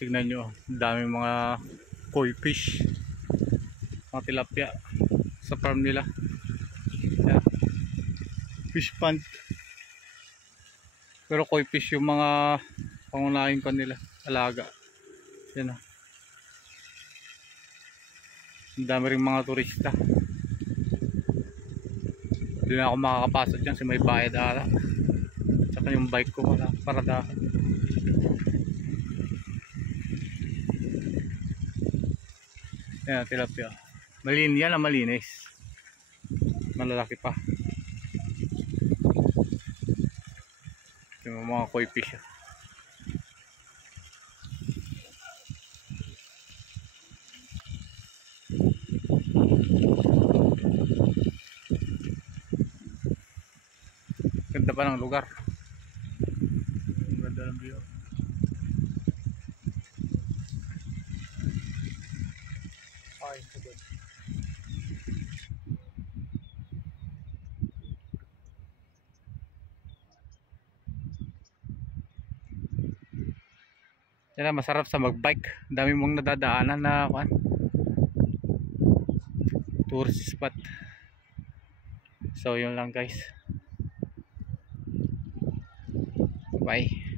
Tignan nyo, dami mga koi fish, mga tilapia sa farm nila. Yan. Fish pond, pero koi fish yung mga pangunahin ko nila alaga. Yan o, ang dami rin mga turista. Hindi na ako makakapasok dyan kasi may bayad ata, tsaka yung bike ko wala paradahan. Yan, tilapia. Yan na malinis. Malalaki pa. Yung mga koi fish. Ganda pa ng lugar. Ganda ng view. Ay, good. Yan, masarap sa magbike. Dami mong nadadaanan na tourist spot. So yun lang guys. Bye.